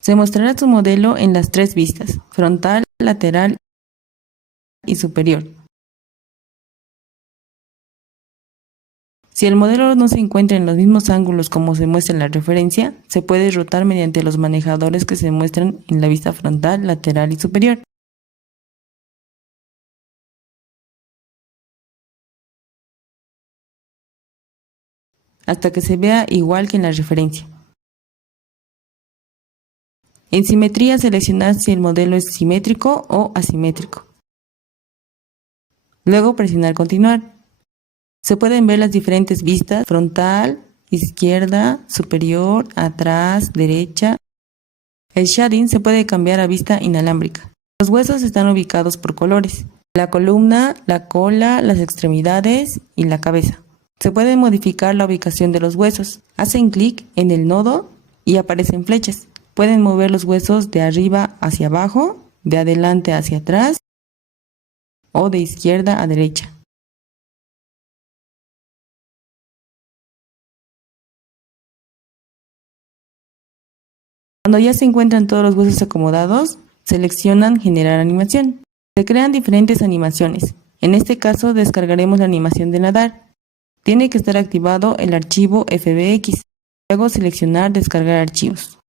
Se mostrará su modelo en las tres vistas: frontal, lateral y superior. Si el modelo no se encuentra en los mismos ángulos como se muestra en la referencia, se puede rotar mediante los manejadores que se muestran en la vista frontal, lateral y superior. Hasta que se vea igual que en la referencia. En simetría, seleccionar si el modelo es simétrico o asimétrico. Luego presionar continuar. Se pueden ver las diferentes vistas: frontal, izquierda, superior, atrás, derecha. El shading se puede cambiar a vista inalámbrica. Los huesos están ubicados por colores: la columna, la cola, las extremidades y la cabeza. Se puede modificar la ubicación de los huesos. Hacen clic en el nodo y aparecen flechas. Pueden mover los huesos de arriba hacia abajo, de adelante hacia atrás o de izquierda a derecha. Cuando ya se encuentran todos los huesos acomodados, seleccionan Generar animación. Se crean diferentes animaciones. En este caso descargaremos la animación de nadar. Tiene que estar activado el archivo FBX. Luego seleccionar Descargar archivos.